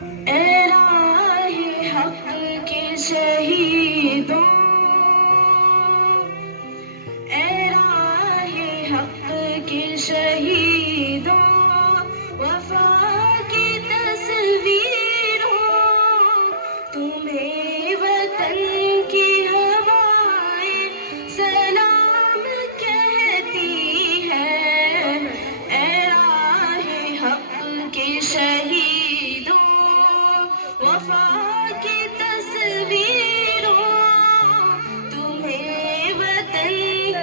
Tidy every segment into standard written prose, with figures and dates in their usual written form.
اے راہ حق کے شہیدوں، اے راہ حق کے شہیدوں، وفا کی تصویروں، تمہیں وطن کی ہوائیں سلام کہتی ہے۔ اے راہ حق کے شہیدوں، وفا کی تصویروں، تمہیں وطن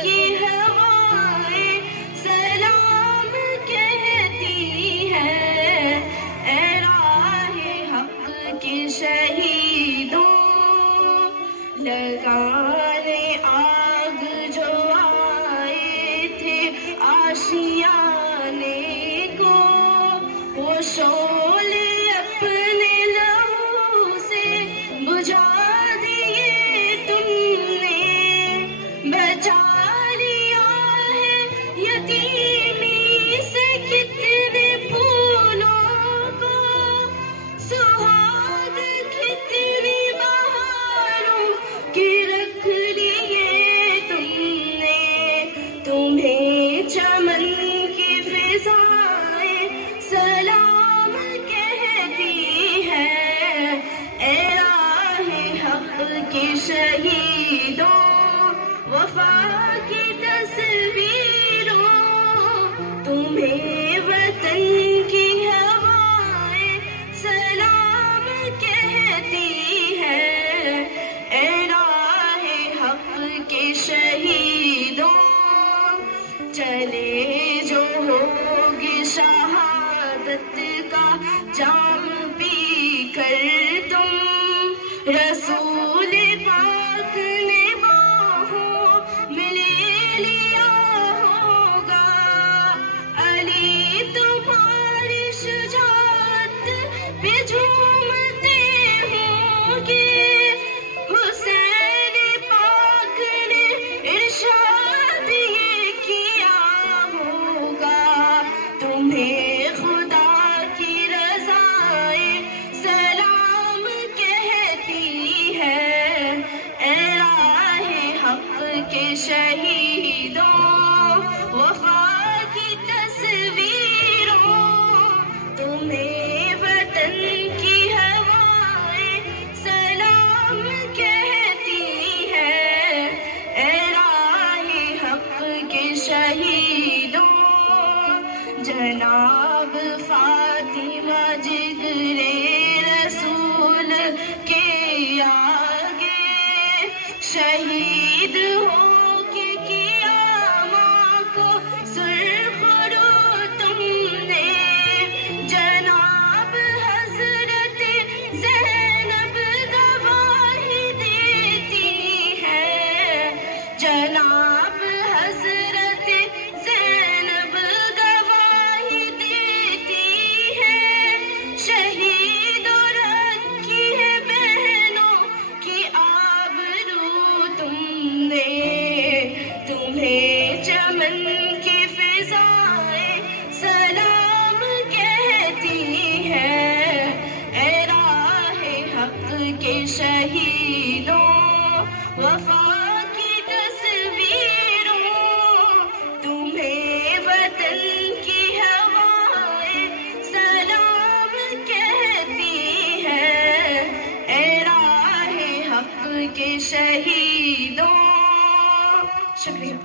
کی ہوائیں سلام کہتی ہے۔ اے راہ حق کے شہیدوں، لگانے آگ جو آئے تھے آشیانے کو، وہ شعلے اپنے لہو سے بجھا دیے تم نے، بچا لیا ہے یتیمی سے کتنے پھولوں کو، سہاگ کتنی بہاروں کی رکھ لیے تم نے، تمہیں چمن کی فضائیں سلام کہتی ہے۔ اے راہ حق کے شہیدوں، وفا کی تصویروں، تمہیں وطن کی ہوائیں سلام کہتی ہے۔ اے راہ حق کے شہیدوں، چلے جو ہوگی شہادت کا جام پی کر تم، رسول پاک نے باہوں میں لے لیا ہوگا، علی تمہاری شجاعت پہ جھومتے ہوں گے، حسین پاک نے ارشاد یہ کیا ہوگا، تمہیں خدا کی رضائیں سلام کہتی ہے۔ اے راہ حق کے شہیدوں، وفا کی تصویروں، تمہیں وطن کی ہوائیں سلام کہتی ہے۔ اے راہ حق کے شہیدوں، جناب فاطمہ جگرے رسول کے آگے شہید ہو کے کیا ماں کو سرخ رو تم نے، جناب حضرت زینب گواہی دیتی ہے، جناب حضرت زینب گواہی دیتی ہے، شہیدوں رکھی ہے بہنوں کی آبرو تم نے، تمہیں چمن کی فضائیں سلام کہتی ہے۔ اے راہ حق کے شہیدوں، وفا کی تصویروں، تمہیں وطن کی ہوائیں سلام کہتی ہے۔ اے راہ حق کے شہیدوں، شکریہ۔